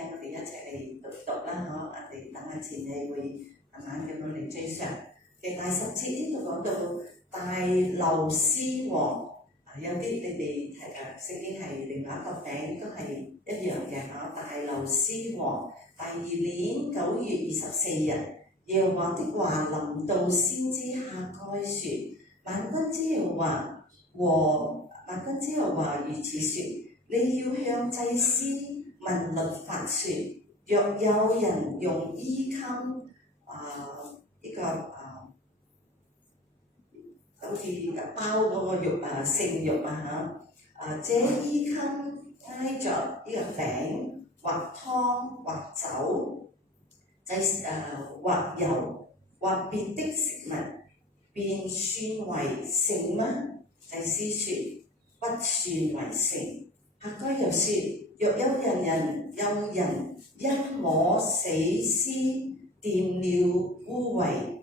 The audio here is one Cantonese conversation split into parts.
經，我哋一齊嚟讀啦，我哋等下前你會慢慢咁樣嚟追上嘅第10節呢度講到大流斯王。有啲你哋聖經係另外一個名都係一樣嘅嚇。大流斯王第2年9月24日，耶和華的話臨到先知哈該說：萬軍之耶和華如此說，你要向祭司問律法說，若有人用衣襟好似包嗰個肉聖肉這衣襟挨着呢個餅或湯或酒，或油或別的食物，便算為聖嗎？祭司說不算為聖。哈該又說，若有人因摸死屍掂了污穢，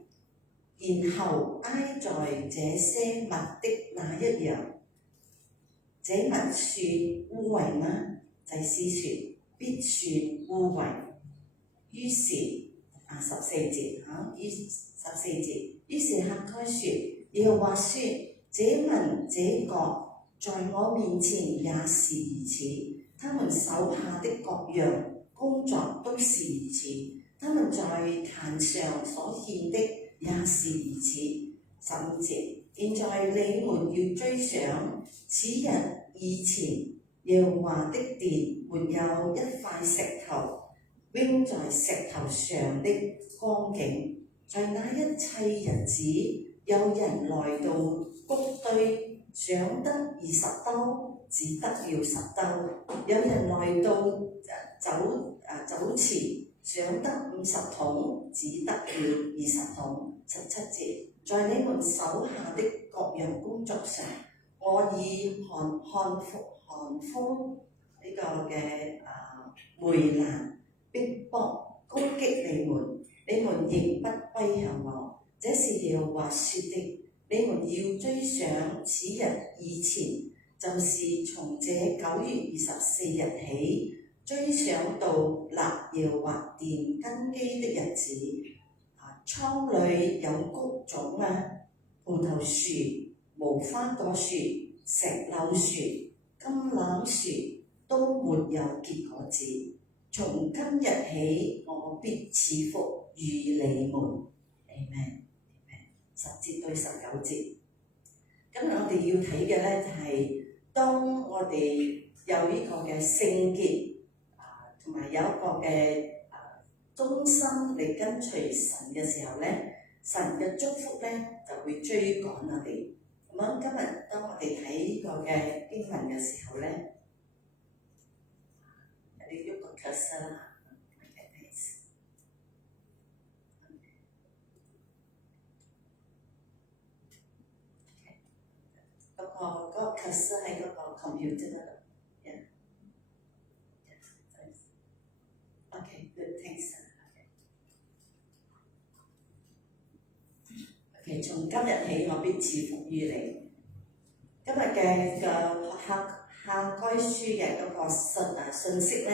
然後挨在這些物的那一樣，這物算污穢嗎？祭司說必算污穢。於是14節於是哈該說，耶和華說，這民這國在我面前也是如此，他們手下的各樣工作都是如此，他們在壇上所獻的也是如此。15節，現在你們要追想此日以前，耶和華的殿沒有一塊石頭扔在石頭上的光景。在那一切日子，有人來到谷堆，想得20兜，只得了10兜；有人來到酒池，想得50桶，只得了20桶。17節，在你們手下的各樣工作上，我以寒風呢個嘅霉爛逼迫攻擊你們，你們仍不歸向我。這是耶和華說的。你們要追想此日以前，就是從這9月24日起，追想到立耶和華殿根基的日子。倉裏有谷種葡萄樹、無花果樹、石榴樹、橄欖樹都沒有結果子。從今日起，我必賜福與你們。Amen。10節到19節。今日我哋要睇嘅咧就係、當我哋有呢個嘅聖潔同埋有一個嘅忠心嚟跟隨神嘅時候咧，神嘅祝福咧就會追趕我哋。咁今日當我哋睇呢個嘅經文嘅時候咧，你喐個 cursor 啦。嗰個 cursor 喺嗰個 computer 嗰度。Okay, good, thanks. Okay, 從今日起，我必賜福於你。今日嘅哈該書嘅嗰個信息咧，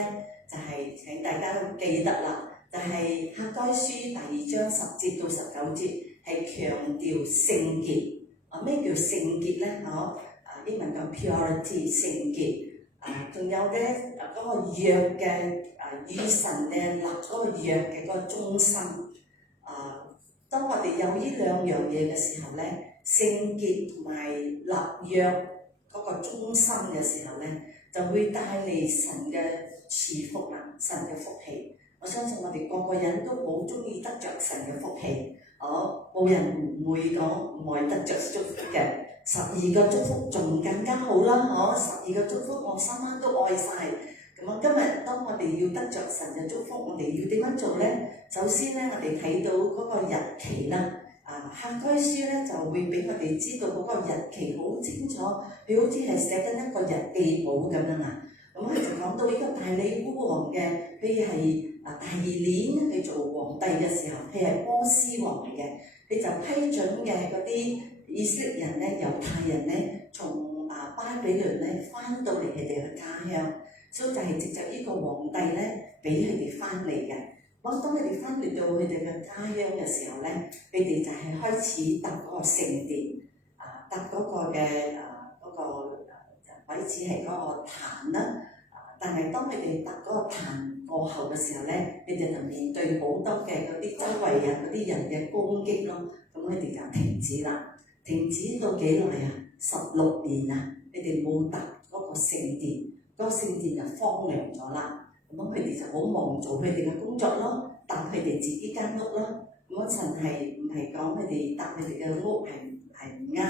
就係、請大家都記得啦，就係哈該書第2章10節到19節係強調聖潔。咩叫聖潔咧？英文叫 purity 聖潔。仲有咧嗰個約嘅與神嘅立嗰個約嘅嗰個忠心。當我哋有呢兩樣嘢嘅時候咧，聖潔同埋立約嗰個忠心嘅時候咧，就會帶嚟神嘅賜福啦，神嘅福氣。我相信我哋個個人都好中意得着神嘅福氣。冇人唔會講唔愛得着祝福嘅。12個祝福仲更加好啦，12個祝福我三晚都愛晒。咁今日當我哋要得着神嘅祝福，我哋要點樣做咧？首先咧，我哋睇到嗰個日期啦。哈該書咧就會俾我哋知道嗰個日期好清楚，佢好似係寫緊一個日記簿咁樣啊。咁佢就講到呢個大利烏王嘅，佢係第2年去做皇帝嘅時候，佢係波斯王嚟嘅，佢就批准嘅嗰啲以色列人咧、猶太人咧，從巴比倫咧翻到嚟佢哋嘅家鄉，所以就係藉著呢個皇帝咧，俾佢哋翻嚟嘅。當佢哋翻嚟到佢哋嘅家鄉嘅時候咧，佢哋就係開始搭嗰個聖殿，搭嗰個嘅嗰個位置係嗰個壇啦。但係當佢哋搭嗰個壇過後嘅時候咧，佢哋就面對好多嘅嗰啲周圍嗰啲人嘅攻擊咯。咁佢哋就停止啦。停止到幾耐啊？16年啊！佢哋冇搭嗰個聖殿，嗰個聖殿就荒涼咗啦。咁佢哋就好忙做佢哋嘅工作咯，搭佢哋自己間屋咯。咁神係唔係講佢哋搭佢哋嘅屋係唔啱？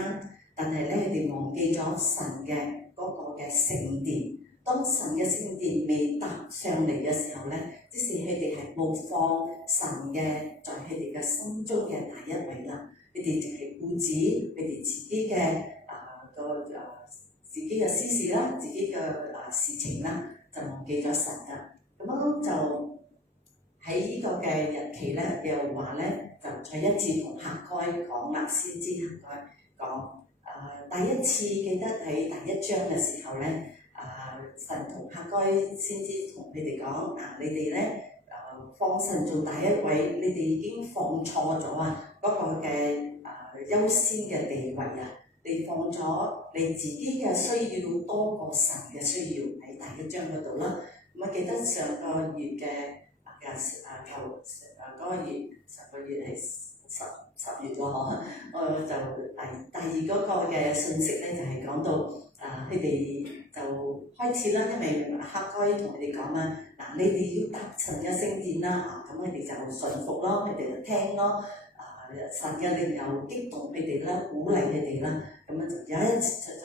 但係咧，佢哋忘記咗神嘅嗰個嘅聖殿。當神嘅聖殿未搭上嚟嘅時候咧，即是佢哋係冇放神嘅在佢哋嘅心中嘅第一位啦。佢哋淨係顧自佢哋自己嘅自己嘅私事啦，自己嘅事情啦，就忘記咗神啦。咁樣就喺呢個嘅日期咧，又話咧就再一次同哈該講啦，先知哈該講第一次記得喺第一章嘅時候咧，神同哈該先知同佢哋講你哋咧放神做第一位，你哋已經放錯咗嗰個嘅優先嘅地位啊！你放咗你自己嘅需要多過神嘅需要喺第一章嗰度啦。咁記得上個月嘅嗰個月上個月係十月喎，我就第二嗰個嘅信息咧就係講到佢哋就開始啦，因為哈該同佢哋講啦，你哋要搭神嘅聖殿啦，咁佢哋就順服咯，佢哋就聽咯。神嘅靈又激動佢哋啦，鼓勵佢哋啦，咁樣就再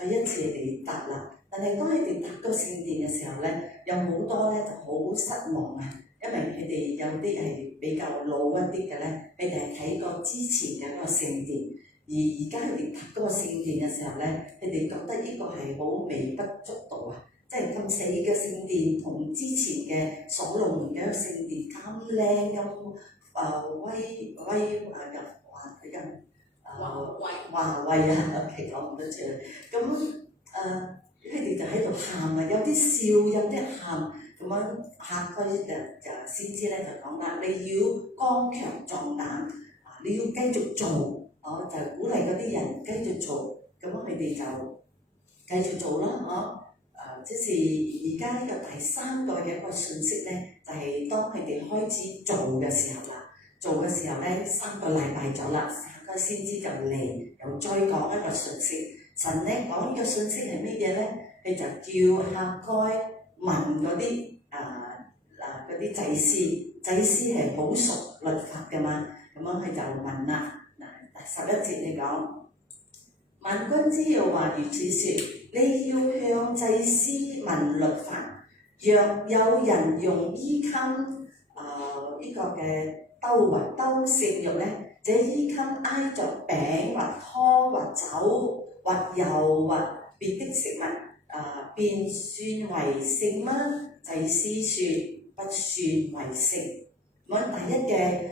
一次佢哋答啦。但係當佢哋搭到聖殿嘅時候咧，有好多咧就好失望啊，因為佢哋有啲係比較老一啲嘅咧，佢哋係睇過之前嘅嗰個聖殿，而家佢哋搭嗰個聖殿嘅時候咧，佢哋覺得呢個係好微不足道啊，即係咁細嘅聖殿同之前嘅所羅門嘅聖殿咁靚咁。華為其實講唔得出嚟。咁佢哋就喺度喊啊，有啲笑，有啲喊，咁樣哈該就先知咧就講啦，你要剛強壯膽，你要繼續做，就鼓勵嗰啲人繼續做，咁佢哋就繼續做啦，即是而家呢個第三個嘅一個信息咧，就係當佢哋開始做嘅時候啦。做嘅時候咧，3個禮拜咗啦，哈該先知就嚟又再講一個信息。神咧講呢個信息係乜嘢咧？佢就叫哈該問嗰啲嗰啲祭司係好熟律法嘅嘛，咁樣佢就問啦。11節你講，萬軍之耶和華如此說：你要向祭司問律法，若有人用衣襟呢個嘅兜食肉咧，這衣襟挨着餅或湯或酒或油或別的食物，便算為聖嗎？祭司說不算為聖。咁第一嘅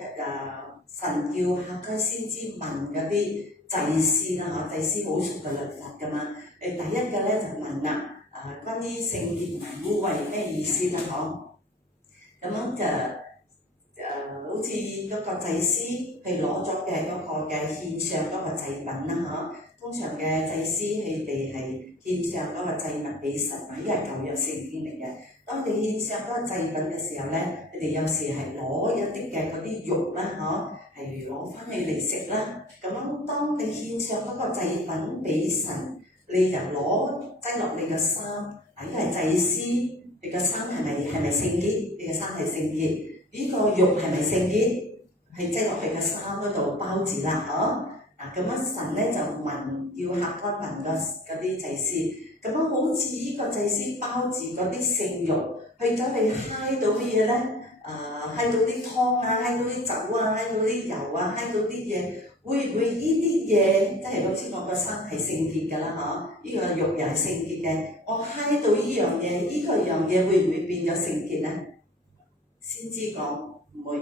神叫哈該先知問嗰啲祭司啦，祭司好熟嘅律法噶嘛。第一嘅咧就問啦，關於聖潔同污穢咩意思啦？咁樣就好似嗰個祭司佢攞咗嘅嗰個嘅獻上嗰個祭品啦，通常嘅祭司佢哋係獻上嗰個祭物俾神啊，呢係舊約聖經嚟嘅。當你獻上嗰個祭品嘅時候咧，佢哋有時係攞一啲嘅嗰啲肉啦，係攞翻去嚟食啦。咁樣當你獻上嗰個祭品俾神，你就攞擠落你嘅衫，呢係祭司，你嘅衫係咪聖潔？你嘅衫係聖潔。呢個肉係咪聖潔？係擠落去嘅衫嗰度包住啦，咁樣神咧就問，要哈該問嗰啲祭司，咁樣好似呢個祭司包住嗰啲聖肉，去咗去揩到乜嘢咧？揩到啲湯啊，揩到啲酒啊，揩到啲油啊，揩到啲嘢，會唔會呢啲嘢即係好似我個衫係聖潔㗎啦？呢個肉又係聖潔嘅，我揩到呢樣嘢，呢個樣嘢會唔會變咗聖潔咧？先知講唔會，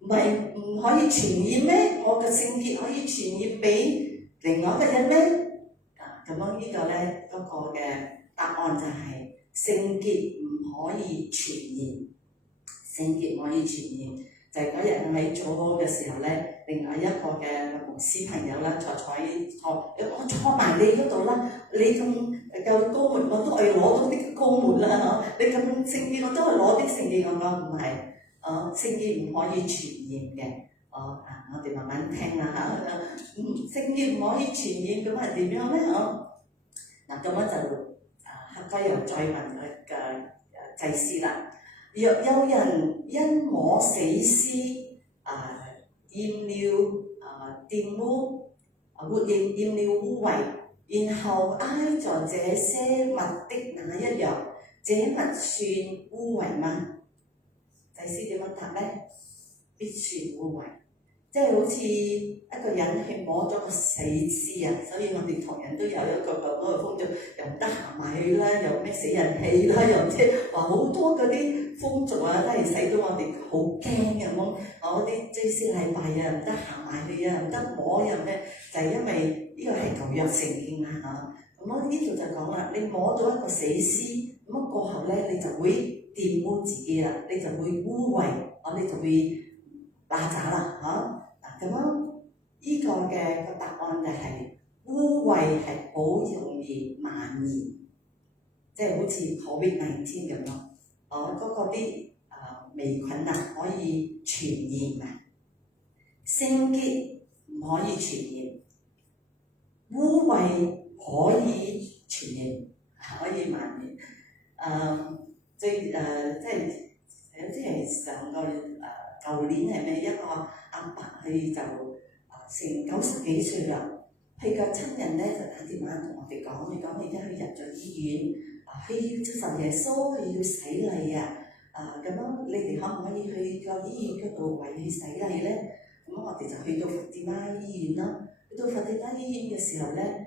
唔係唔可以傳染咩？我嘅聖潔可以傳染俾另外一個人咩？咁樣呢個咧嗰個嘅答案就係聖潔唔可以傳言，聖潔唔可以傳言。就係嗰日我喺做嘅時候咧，另外一個嘅牧師朋友啦，我坐埋你嗰度啦，你咁夠高門，我都係攞到啲高門啦，你咁聖潔，我都係攞啲聖潔。我講唔係，聖潔唔可以傳言嘅。我哋慢慢聽啦嚇。聖潔唔可以傳言，咁係點樣咧？嗱，咁樣就哈該又再問佢嘅祭司啦。若有人因摸死屍驗了玷污活驗了污穢，然後挨着這些物的那一樣，這物算污穢嗎？祭司點樣答咧？必算污穢。即係好似一個人去摸咗個死屍啊，所以我哋唐人都有一個咁多嘅風俗，又唔得行埋去啦，又咩死人氣啦，又即係話好多嗰啲風俗啊，都係使到我哋好驚嘅咁。我啲祭司禮拜啊，唔得行埋去啊，唔得摸又咩，就係因為呢個係舊約聖經啦嚇。咁呢度就講啦，你摸到一個死屍，咁過後咧你就會玷污自己啦，你就會污穢，你就會邋遢啦嚇。咁樣呢個嘅個答案就係污穢係好容易蔓延，即係好似 COVID-19 咁咯。嗰個啲微菌啊可以傳染啊，聖潔唔可以傳染，污穢可以傳染，可以蔓延。即係上個舊年係咩一個阿伯，佢就成90幾歲啦，佢嘅親人咧就打電話同我哋講，佢而家佢入咗醫院，佢要接受耶穌，佢要洗禮啊！咁樣你哋可唔可以去個醫院嗰度為佢洗禮咧？咁我哋就去到佛地瑪醫院啦。去到佛地瑪醫院嘅時候咧，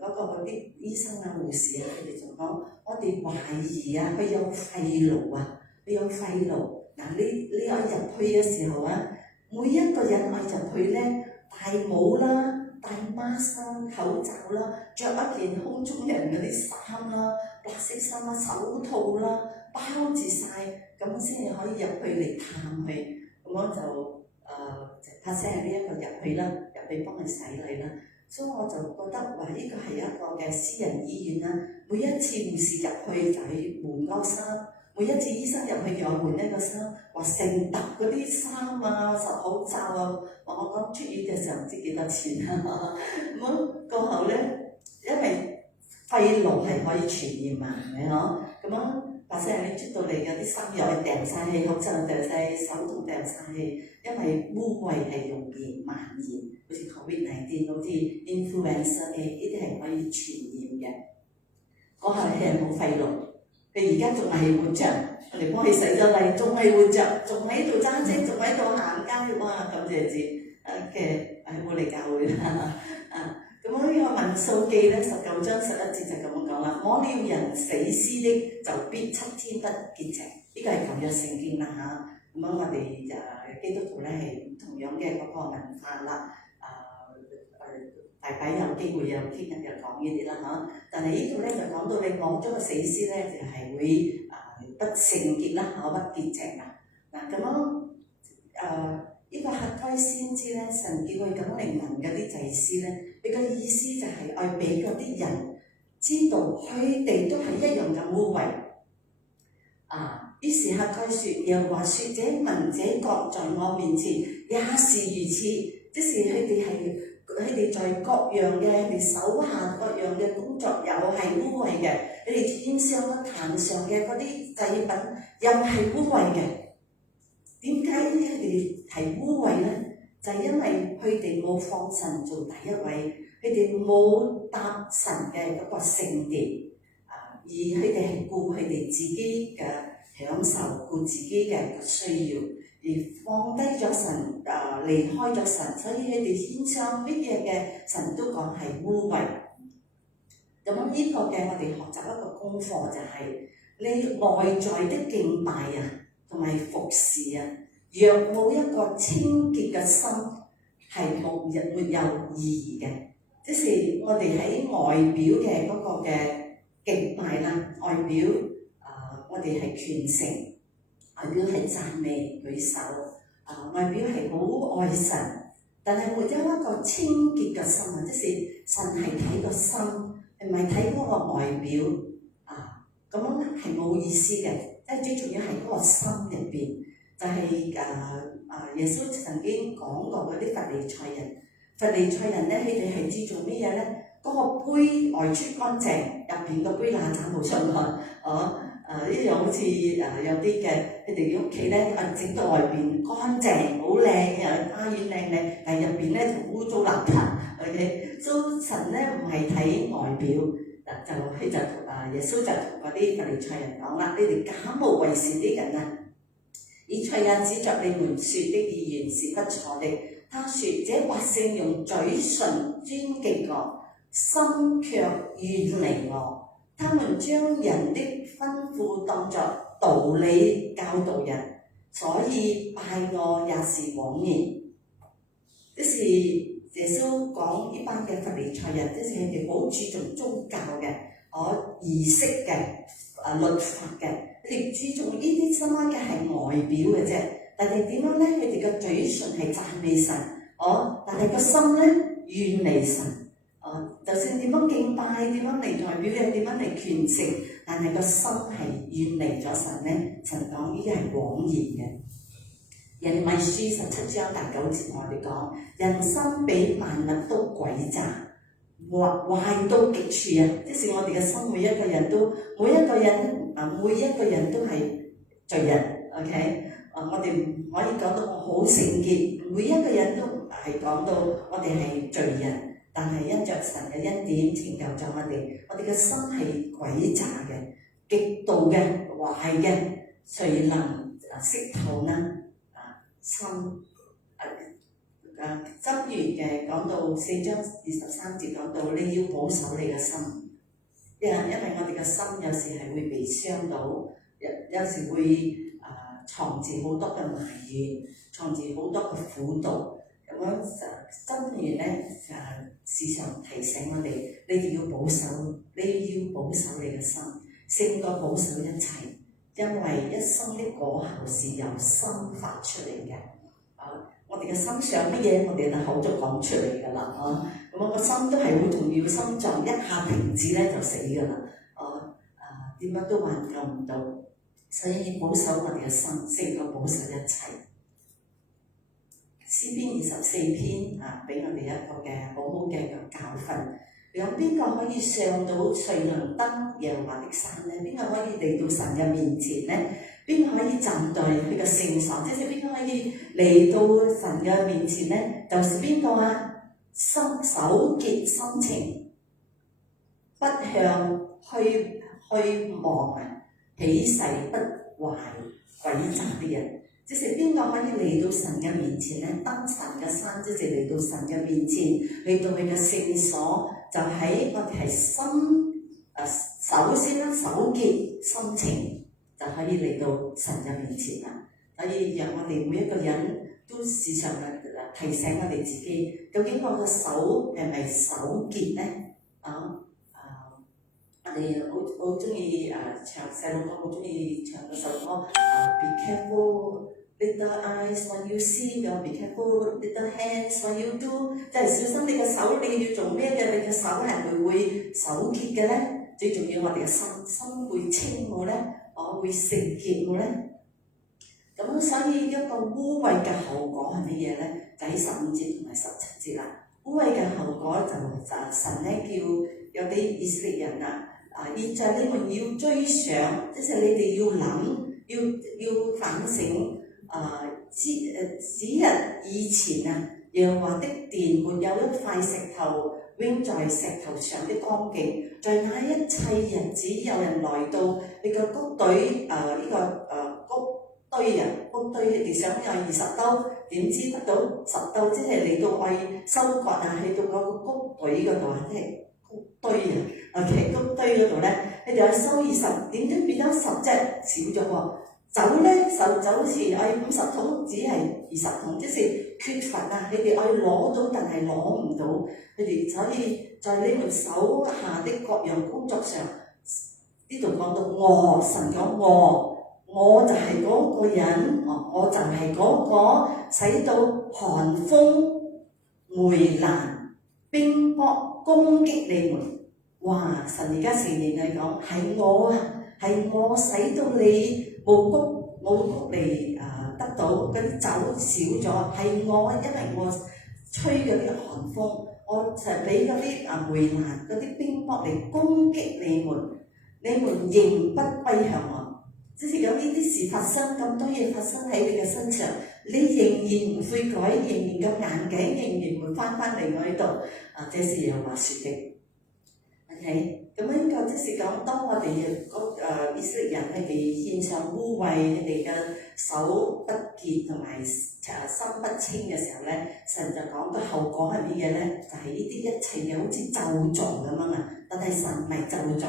嗰啲醫生啊、護士啊，佢哋就講：我哋懷疑啊，佢有肺癆啊，佢有肺癆。嗱，你愛入去嘅時候啊，每一個人愛入去咧，戴帽啦、戴 mask 啦、口罩啦，着一件空中人嗰啲衫啦、白色衫啦、手套啦，包住晒，咁先至可以入去嚟探佢。咁樣就拍聲係呢一個入去啦，入去幫佢洗禮啦。所以我就覺得話呢個係一個嘅私人醫院啦，每一次護士入去就係換嗰衫。每一次醫生入去又換一個衫，話成沓嗰啲衫啊、口罩啊，話我講出院嘅時候唔知幾多錢啊。咁過後咧，因為肺癆係可以傳染嘛，係咪呵？咁樣或者係你出到嚟嘅啲衫又係掉晒氣，口罩掉晒，手套掉晒氣，因為污穢係容易蔓延，好似 COVID-19 好似 influenza 呢啲係可以傳染嘅。嗰下係冇肺癆。佢而家仲係活着，我哋幫佢洗咗禮，仲係活着，仲喺度揸車，仲喺度行街，哇！感謝主，冇嚟教會啦，咁呢個民數記咧19章11節就咁講啦，摸了人死屍的就必7天不潔淨，呢個係舊約聖經啦嚇。咁我哋基督徒咧係同樣嘅嗰個文化啦，大概有機會又聽日又講呢啲啦嚇，但係呢度咧就講到你摸咗個死屍咧就係會不聖潔啦，不潔淨啊。嗱咁樣呢個哈該先知咧，神叫佢咁嚟問嗰啲祭司咧，佢嘅意思就係愛俾嗰啲人知道佢哋都係一樣咁污穢於是哈該説，又話説這民這國在我面前也是如此，即是佢哋在各樣嘅佢哋手下各樣嘅工作又係污穢嘅，佢哋天上嘅壇上嘅嗰啲祭品又係污穢嘅。點解佢哋係污穢咧？就係因為佢哋冇放神做第一位，佢哋冇搭神嘅嗰個聖殿而佢哋係顧佢哋自己嘅享受，顧自己嘅需要。而放低咗神，離開咗神，所以佢哋獻上乜嘢嘅神都講係污穢。咁呢個嘅我哋學習一個功課就係、你內在的敬拜同埋服侍若冇一個清潔嘅心，係沒有意義嘅。即是我哋喺外表嘅嗰個嘅敬拜啦，外表我哋係虔誠，外表係讚美舉手，外表係好愛神，但係沒有一個清潔嘅心啊，即是神係睇個心，唔係睇嗰個外表咁樣係冇意思嘅，即係最重要係嗰個心入邊，就係耶穌曾經講過嗰啲法利賽人咧，佢哋係注重咩嘢咧？嗰個杯外出乾淨，入邊個杯罅斬冇出來，呢樣好似有啲嘅，佢哋屋企咧整到外邊乾淨好靚，又花園靚靚，但係入邊咧就污糟邋遢。OK，所以神咧唔係睇外表，耶穌就同嗰啲法利賽人講啦：你哋假冒為善啲人啊！以賽亞指着你們説的預言是不錯的。他說：這百姓用嘴唇尊敬我，心卻遠離我。他們將人的吩咐當作道理教導人，所以拜我也是枉然。即是耶穌講呢班嘅法利賽人，即是佢哋好注重宗教嘅，儀式嘅，律法嘅，佢哋注重呢啲什麼嘅係外表嘅啫。但係點樣咧？佢哋嘅嘴唇係讚美神，但係個心咧遠離神。就算點樣敬拜，點樣嚟代表嘅，點樣嚟虔誠，但係個心係遠離咗神咧。神講呢啲係枉然嘅。耶利米書17章第9節我哋講：人心比萬物都詭詐，壞到極處啊！即是我哋嘅心，每一個人都係罪人。OK，我哋唔可以講到我好聖潔，每一個人都係講到我哋係罪人。但係因着神嘅恩典拯救咗我哋嘅心係詭詐嘅、極度嘅、壞嘅，誰能識透呢？心箴言嘅講到4章23節講到，你要保守你嘅心，因為我哋嘅心有時係會被傷到，有時會藏住好多嘅埋怨，藏住好多嘅苦毒。咁樣箴言咧時常提醒我哋，你哋要保守你嘅心，勝過保守一切，因為一生的果效是由心發出嚟嘅。我哋嘅心想乜嘢，我哋就口都講出嚟㗎啦。咁我個心都係好重要，心臟一下停止咧就死㗎啦。點樣都挽救唔到，所以要保守我哋嘅心，勝過保守一切。詩篇24篇俾我哋一個嘅好好嘅教訓。有邊個可以上到誰能登耶和華的山呢？邊個可以嚟到神嘅面前呢？邊個可以站在佢嘅聖所？即係邊個可以嚟到神嘅面前呢？就是邊個啊？手潔心情，不向虛妄起誓不懷詭詐的人。即是邊個可以嚟到神嘅面前咧？登神嘅山，即係嚟到神嘅面前，嚟到佢嘅聖所，就喺我哋係首先咧手潔心情，就可以嚟到神嘅面前啦。所以讓我哋每一個人都時常提醒我哋自己，究竟我個手係咪手潔咧？我哋好中意唱細路哥好中意唱嗰首歌Be careful little eyes what you see， 又 Be careful little hands what you do， 即係小心你嘅手，你要做咩嘅？你嘅手係咪會手潔嘅咧？最重要我哋嘅心會清冇咧？會聖潔冇咧？咁所以一個污穢嘅後果係乜嘢咧？就喺15節同埋17節啦。污穢嘅後果就神咧叫有啲以色列人現在你們要追想，即係你哋要諗，要反省。指日以前耶和華的殿沒有一塊石頭扔在石頭上的光景，在那一切日子，有人來到你個谷堆谷堆，你想有20兜，點知得到10兜，即係嚟到愛收割去到嗰個谷堆嗰度即係谷堆谷堆嗰度咧，你哋去收20，點知變咗10隻少咗喎。酒咧就好似50桶，只係20桶，即是缺乏佢哋攞到，但係攞唔到，佢哋所以在你們手下的各樣工作上呢度講到我，神講我就係嗰個人，我就係嗰個使到寒風、霉爛、冰雹攻擊你們。哇！神而家承認係講係我啊，係我使到你冇谷嚟得到嗰啲酒少咗，係我，因為我吹嗰啲寒風，我就俾嗰啲霉爛嗰啲冰雹嚟攻擊你們，你們仍不歸向我。即係有呢啲事發生，咁多嘢發生喺你嘅身上，你仍然唔悔改，仍然咁硬頸，仍然會翻嚟我呢度。這是耶和華說的。OK， 咁呢個即係講，當我哋以色列人佢哋獻上污穢，佢哋嘅手不潔同埋心不清嘅時候咧，神就講個後果係乜嘢咧？就係呢啲一切嘅好似咒詛咁樣啊！但係神唔係咒詛，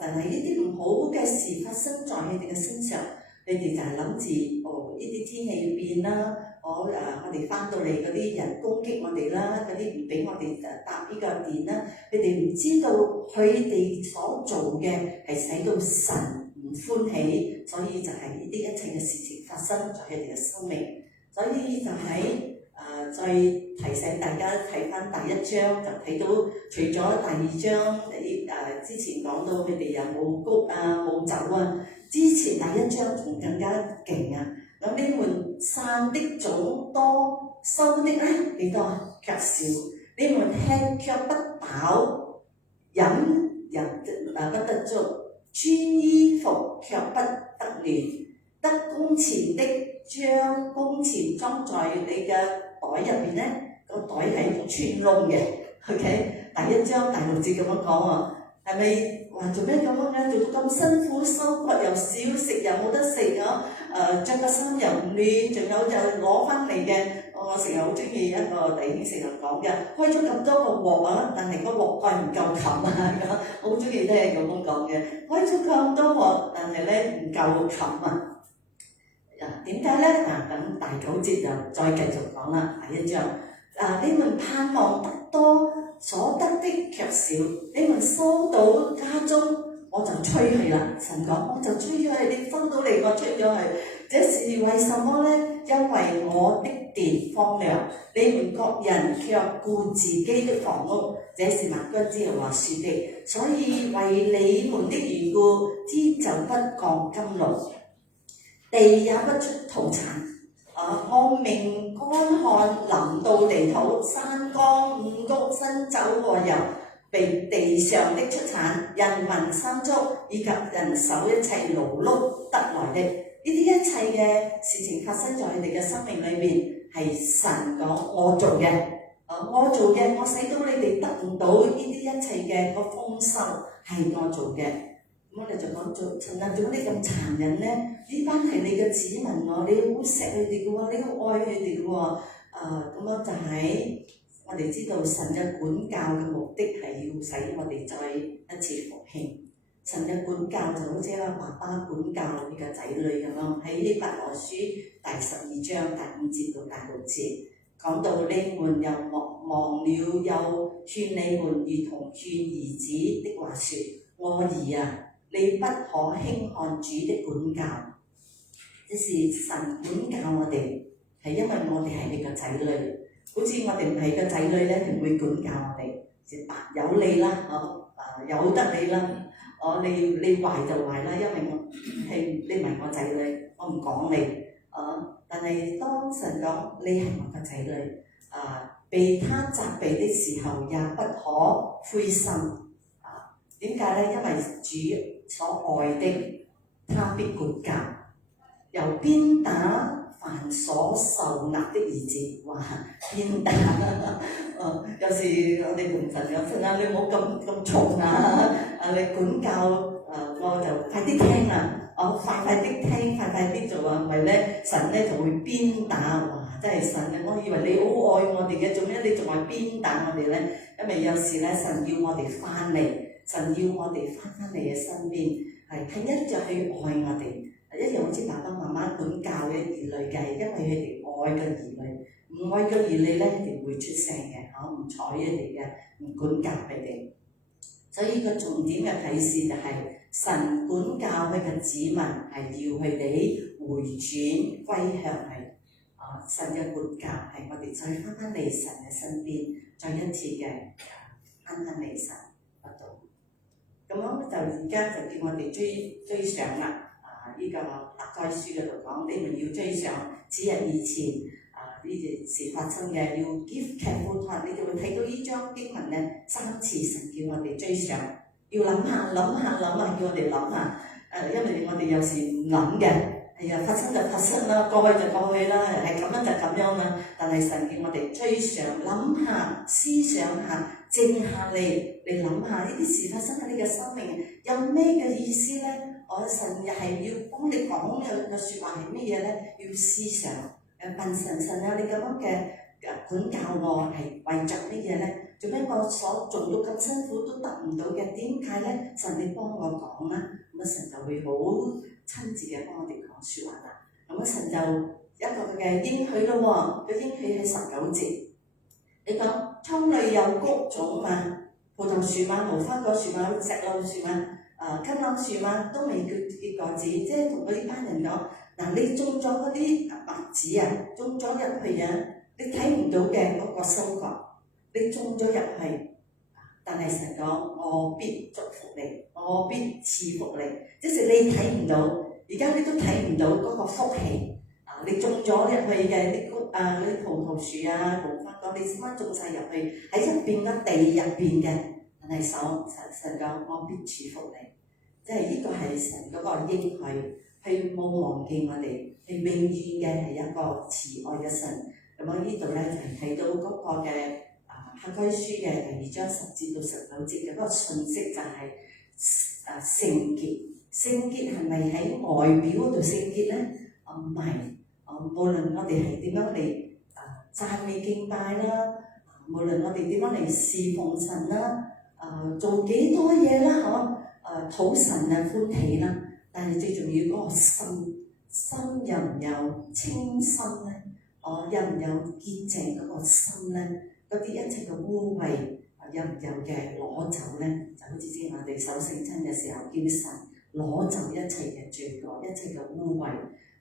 就係呢啲唔好嘅事發生在佢哋嘅身上，你哋就係諗住呢啲天氣要變啦，我哋翻到嚟嗰啲人攻擊我哋啦，嗰啲唔俾我哋搭呢個電啦，你哋唔知道佢哋所做嘅係使到神唔歡喜，所以就係呢啲一切嘅事情發生在佢哋嘅生命。所以就喺再提醒大家睇翻第一章，就睇到除咗第二章之前講到佢哋有冇谷冇酒啊，之前第一章仲更加勁啊！咁你們散的種多，收的幾多卻少，你們吃卻不飽，飲不得足，穿衣服卻不得暖，得工錢的將工錢裝在你嘅袋入邊咧，個袋係穿窿嘅。OK， 第一章第6節咁樣講喎，係咪話做咩咁樣嘅？做到咁辛苦，收割又少，食又冇得食啊！著個衫又唔暖，仲有就攞翻嚟嘅。我成日好中意一個弟兄成日講嘅，開咗咁多個鑊啊，但係個鑊蓋唔夠冚啊！我好中意聽咁樣講嘅，開咗咁多鑊，但係咧唔夠冚啊！點解咧？等第9節就再繼續講啦。第一章你們盼望得多，所得的卻少；你們收到家中，我就吹去啦。神講，我就吹咗去，你收到嚟，我吹咗去。這是為什麼呢？因為我的殿荒涼，你們各人卻顧自己的房屋。這是萬軍之耶和華說的。所以為你們的緣故，天就不降甘露，地也不出土產。我命乾旱臨到地土，山岡、五穀、新酒和油，被地上的出產、人民牲畜以及人手一切勞碌得來的。呢啲一切嘅事情發生在佢哋嘅生命裏面，係神講我做嘅，我做嘅，我使到你哋得唔到呢啲一切嘅個豐收，係我做嘅。咁我哋就講做神啊，做乜你咁殘忍咧？呢班係你嘅子民喎，你好錫佢哋嘅喎，你好愛佢哋嘅喎。咁樣就係我哋知道神嘅管教嘅目的係要使我哋再一次復興。神嘅管教就好似一個爸爸管教佢嘅仔女咁樣，喺希伯來書第12章第5節到第6節講到你們又忘了又勸你們如同勸兒子的話說：我兒啊，你不可輕看主的管教。即是神管教我哋，係因為我哋係你嘅仔女。好似我哋唔係個仔女咧，唔會管教我哋，就白有你啦，有得你啦。你壞就壞啦，因為你唔係我仔女，我唔講你。但係當神講你係我嘅仔女，被他責備的時候也不可灰心。點解咧？因為主所愛的，他必管教，由鞭打凡所受壓的兒子。哇！鞭打有時我哋同神講：神啊，你唔好咁重啊！你管教我就快啲聽啦，快啲聽，快啲做啊！唔係咧，神咧就會鞭打。哇！真係神啊！我以為你好愛我哋嘅，做咩你仲係鞭打我哋咧？因為有時咧，神要我哋翻嚟，神要我哋翻嚟嘅身邊，係一就去愛我哋。一樣好似爸爸媽媽管教嘅兒女嘅，因為佢哋愛嘅兒女，唔愛嘅兒女咧，一定會出聲嘅，唔睬佢哋嘅，唔管教佢哋。所以個重點嘅啟示就係神管教佢嘅子民係要佢哋回轉歸向係神嘅管教係我哋再翻嚟神嘅身邊，再一次嘅翻嚟神嗰度。咁樣就而家就叫我哋追上啦。呢個哈該書嗰度講，你們要追上此日以前呢件事發生嘅，要 give careful thought。你就會睇到呢張經文咧3次，神叫我哋追上，要諗下，叫我哋諗下。因為我哋有時唔諗嘅，係啊，發生就發生啦，過去就過去啦，係咁樣就咁樣啦。但係神叫我哋追上，諗下，思想下，靜下嚟諗下呢啲事發生喺你嘅生命有咩嘅意思咧？我神又係要幫你講嘅説話係乜嘢咧？要思想，問神啊，你咁樣嘅管教我係為着乜嘢咧？做咩我所做到咁辛苦都得唔到嘅？點解咧？神你幫我講啦，咁神就會好親自嘅幫我哋講説話啦。咁神就一個嘅應許咯喎，個應許喺19節，你講倉裏有谷種嘛，葡萄樹嘛，無花果樹嘛，石榴樹嘛。橄欖樹嘛，都未結果子，即係同嗰啲班人講，嗱，你種咗嗰啲麥子啊，種咗入去啊，你睇唔到嘅嗰個收穫，你種咗入去，但係神講我必祝福你，我必賜福你，即是你睇唔到，而家你都睇唔到嗰個福氣，你種咗入去嘅啲葡萄樹啊，無花果，你點樣種晒入去喺入邊嘅地入邊嘅？但係神講我必賜福你，即係呢個係神嗰個應許，係冇忘記我哋，係永遠嘅係一個慈愛嘅神。咁我呢度咧就係睇到嗰個嘅哈該書嘅第2章10節到19節嘅嗰個信息就係聖潔。聖潔係咪喺外表嗰度聖潔咧？唔係，無論我哋係點樣嚟讚美敬拜啦，無論我哋點樣嚟侍奉神啦。做幾多嘢啦，討神歡喜啦，但係最重要嗰個心有唔有清心咧？有唔有潔淨嗰個心咧？嗰啲一切嘅污穢有唔有嘅攞走咧？就好似之前我哋守聖餐嘅時候，叫神攞走一切嘅罪惡、一切嘅污穢。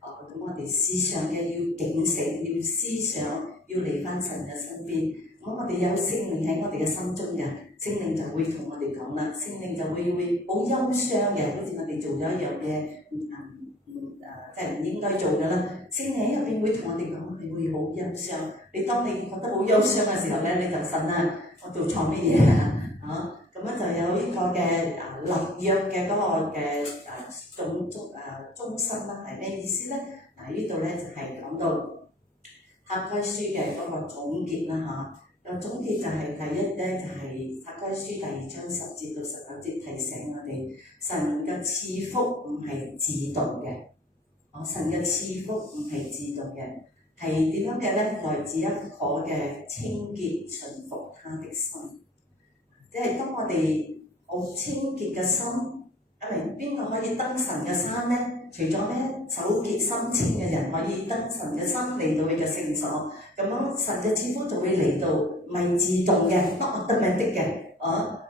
咁我哋思想嘅要警醒，要思想，要嚟翻神嘅身邊。咁我哋有聖靈喺我哋嘅心中嘅，聖靈就會同我哋講啦，聖靈就會好憂傷嘅，好似我哋做咗一樣嘢，即係唔應該做嘅啦。聖靈喺入邊會同我哋講，你會好憂傷。你當你覺得好憂傷嘅時候咧，你就信啦，我做錯乜嘢啊？咁樣就有呢個嘅立約嘅嗰個嘅中心啦，係咩意思咧？呢度咧就係講到哈該書嘅嗰個總結啦嚇。總結就係第一咧，就係哈該書第2章10節到19節提醒我哋，神嘅賜福唔係自動嘅，神嘅賜福唔係自動嘅，係點樣嘅咧？來自一顆嘅清潔順服他的心，即係當我哋好清潔嘅心，因為邊個可以登神嘅山咧？除咗咧手潔心清嘅人可以登神嘅山嚟到佢嘅聖所，咁樣神嘅賜福就會嚟到，唔係自動嘅，不得咪的嘅，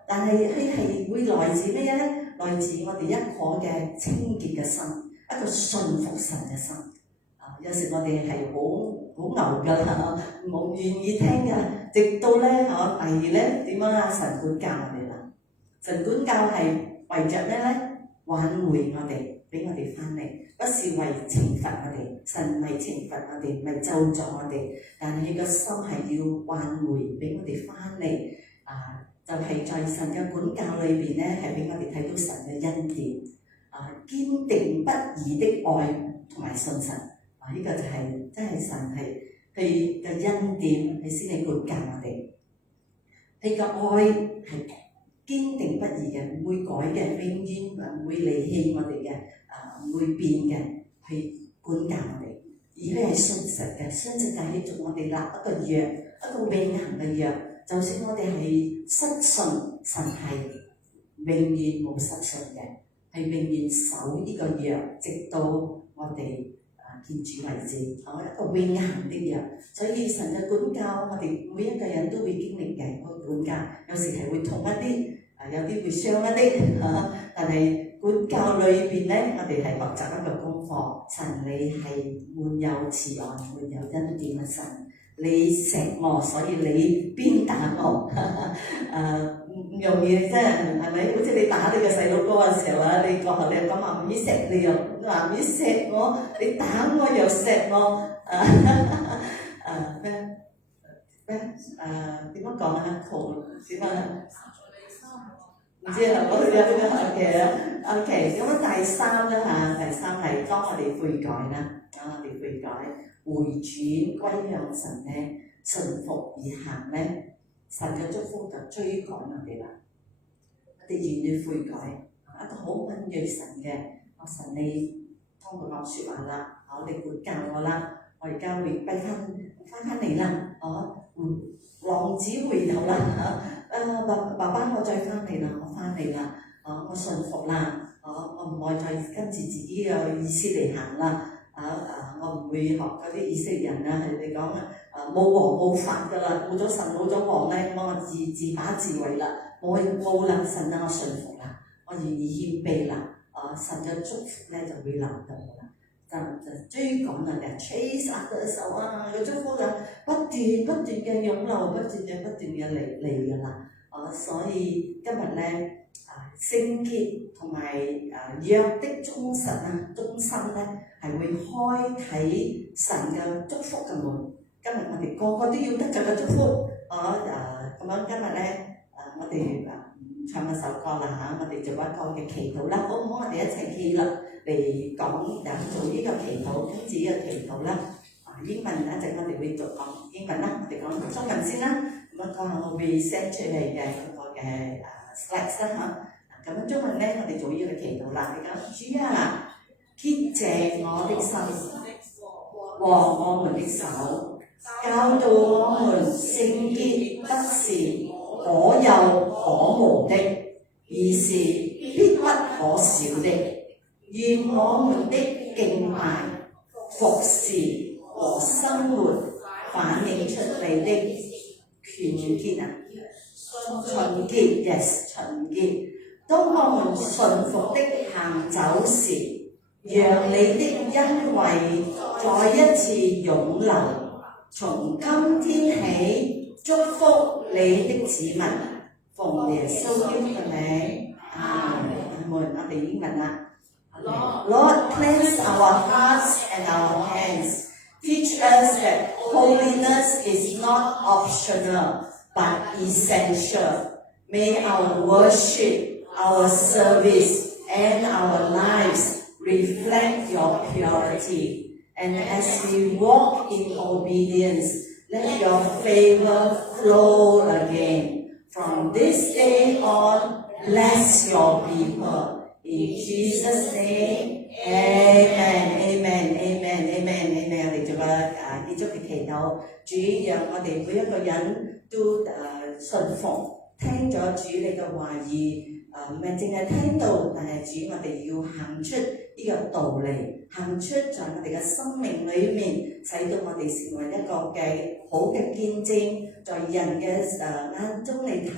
但係佢係會來自咩咧？來自我哋一顆嘅清潔嘅心，一個順服神嘅心。有時我哋係好牛㗎啦，冇願意聽㗎，直到咧第二咧點樣啊？神管教我哋啦，神管教係為着咩咧？挽回我哋。俾我哋翻嚟，不是為懲罰我哋，神唔係懲罰我哋，唔係咒詛我哋，但係佢個心係要挽回，俾我哋翻嚟。就係在神嘅管教裏邊咧，係俾我哋睇到神嘅恩典，堅定不移的愛同埋信神。呢個就係真係神係佢嘅恩典，係先嚟管教我哋。佢嘅愛係堅定不移嘅，唔會改嘅，永遠唔會離棄我哋嘅。唔會變嘅，去管教我哋，而佢係信實嘅，信實就係同我哋立一個約，一個永恆嘅約。就算我哋係失信，神係永遠冇失信嘅，係永遠守呢個約，直到我哋見主為止，一個永恆的約。所以神嘅管教，我哋每一個人都會經歷嘅嗰個管教，有時係會同一啲有啲會傷一啲但係管教裏邊咧，我哋係學習一個功課。神你係滿有慈愛、滿有恩典嘅神，你錫我，所以你鞭打我。唔容易真係，係咪？好似你打你嘅細佬哥嘅時候啊，你過後你又講話唔依錫你又話唔依錫我，你打我又錫我，點樣講啊？點啊？唔知啊，我哋有啲咩OK，咁第三咧第三係當我哋悔改啦，我哋悔改回轉歸向神咧，順服而行咧，神嘅祝福就追趕我哋啦。我哋願意悔改，一個好敏鋭神嘅，神你通過我説話啦，我哋會教我啦，我而家會歸翻嚟啦，浪子回頭啦，爸爸我再翻嚟啦，我翻嚟啦，我順服啦，我唔愛再跟住自己嘅意思嚟行啦，我唔會學嗰啲以色列人啊，佢哋講冇王冇法噶啦，冇咗神冇咗王咧，咁我自把自為啦，冇啦神啊，我順服啦，我願意謙卑啦，神嘅祝福咧就會臨到啦。就追趕人哋 chase after 嘅時候個祝福就不斷嘅湧流，不斷嘅嚟㗎啦。所以今日咧聖潔同埋約的忠心咧係會開啟神嘅祝福嘅門。今日我哋個個都要得着嘅祝福。咁樣今日咧我哋唱一首歌啦我哋做一個嘅祈禱啦，好唔好？我哋一齊企啦。嚟講做呢個祈禱，跟住呢個祈禱啦。英文一陣我哋會做講英文啦，我哋講中文先啦。咁樣講下我會 send 出嚟嘅嗰個嘅slides 啦咁樣中文咧，我哋做呢個祈禱啦。你講主啊，潔淨我的心和我們的手，教導我們聖潔得是可有可無的，而是必不可少的。願我們的敬拜、服事和生活反映出你的純潔純潔 yes 純潔。當我們順服的行走時，讓你的恩惠再一次湧流。從今天起，祝福你的子民，奉耶穌基督嘅名，阿門。我哋英文啦。Lord, cleanse our hearts and our hands. Teach us that holiness is not optional, but essential. May our worship, our service, and our lives reflect your purity. And as we walk in obedience, let your favor flow again. From this day on, bless your people.In Jesus' name, Amen, Amen, Amen, Amen, Amen。我哋做個結束嘅祈禱，主讓我哋每一個人都順服，聽咗主你嘅話語，唔係淨係聽到，但係主我哋要行出呢個道理，行出在我哋嘅生命裏面，使到我哋成為一個嘅好嘅見證，在人嘅眼中嚟睇，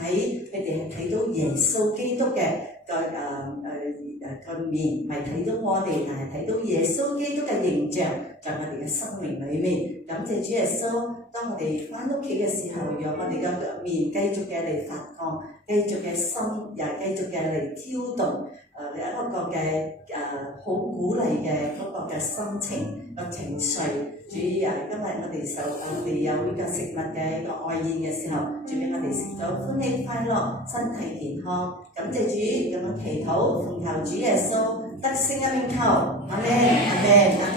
佢哋係睇到耶穌基督嘅。個面唔係睇到我哋，但係睇到耶穌基督嘅形象在我哋嘅生命裏面。感謝主耶穌，當我哋翻屋企嘅時候，讓我哋嘅面繼續嘅嚟發光，繼續嘅心又繼續嘅嚟挑動一個嘅好鼓勵嘅嗰個嘅心情個情緒。主啊，今日我哋有呢個食物嘅一個愛宴嘅時候，主俾我哋食咗歡喜快樂，身體健康。感謝主，咁樣祈禱，奉求主耶穌得勝嘅名求，阿們，阿們。